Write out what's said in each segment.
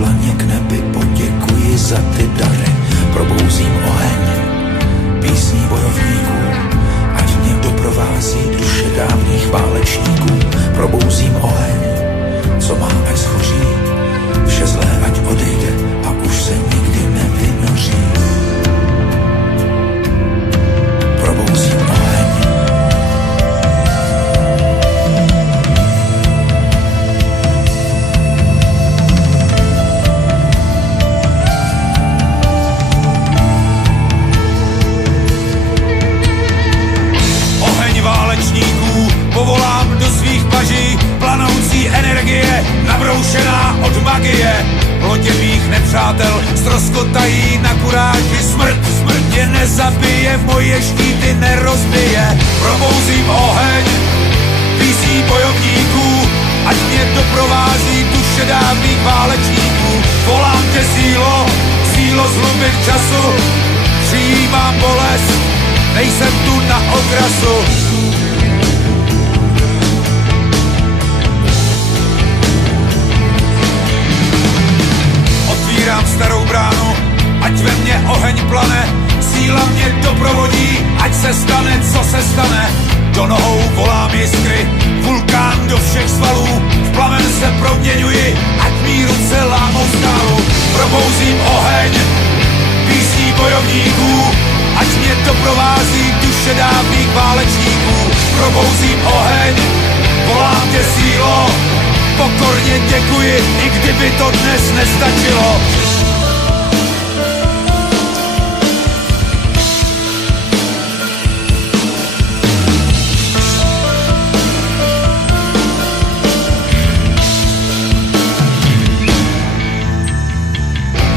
dlaně k nebi, poděkuji za ty dary. Probouzím oheň písní bojovníků, ať mě doprovází duše dávných válečníků. Probouzím oheň, co má ať schoří, vše zlé ať odejde a už se nikdy nevynoří. Probouzím oheň. Oheň válečníků povolám do svých paží, planoucí energie nabroušená od magie. Lodě mých nepřátel ztroskotají na kuráži, smrt mě nezabije, moje štíty nerozbije. Probouzím oheň písní bojovníků, ať mě doprovází duše dávných válečníků. Volám tě sílo zlomit času, přijímám bolest, nejsem tu na okrasu. Otvírám starou bránu, ať ve mně oheň plane, síla mě doprovodí, ať se stane, co se stane. Do nohou volám jiskry, vulkán do všech svalů, v plamen se proměňuji, ať mý ruce lámou skálu. Probouzím oheň písní bojovníků, ať mě doprovází duše dávných válečníků. Probouzím oheň, volám tě sílo, pokorně děkuji, i kdyby to dnes nestačilo.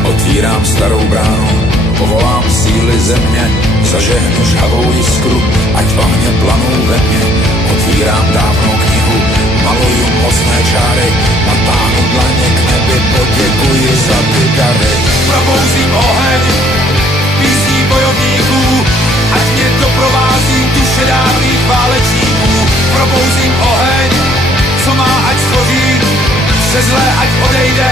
Otvírám starou bránu, povolám síly země, zažehnu žhavou jiskru, ať ohně planou ve mně. Otvírám dávnou knihu, maluju mocné čáry, natáhnu dlaně k nebi, poděkuji za ty dary. Probouzím oheň písní bojovníků, ať mě doprovází duše dávných válečníků. Probouzím oheň, co má ať schoří, vše zlé ať odejde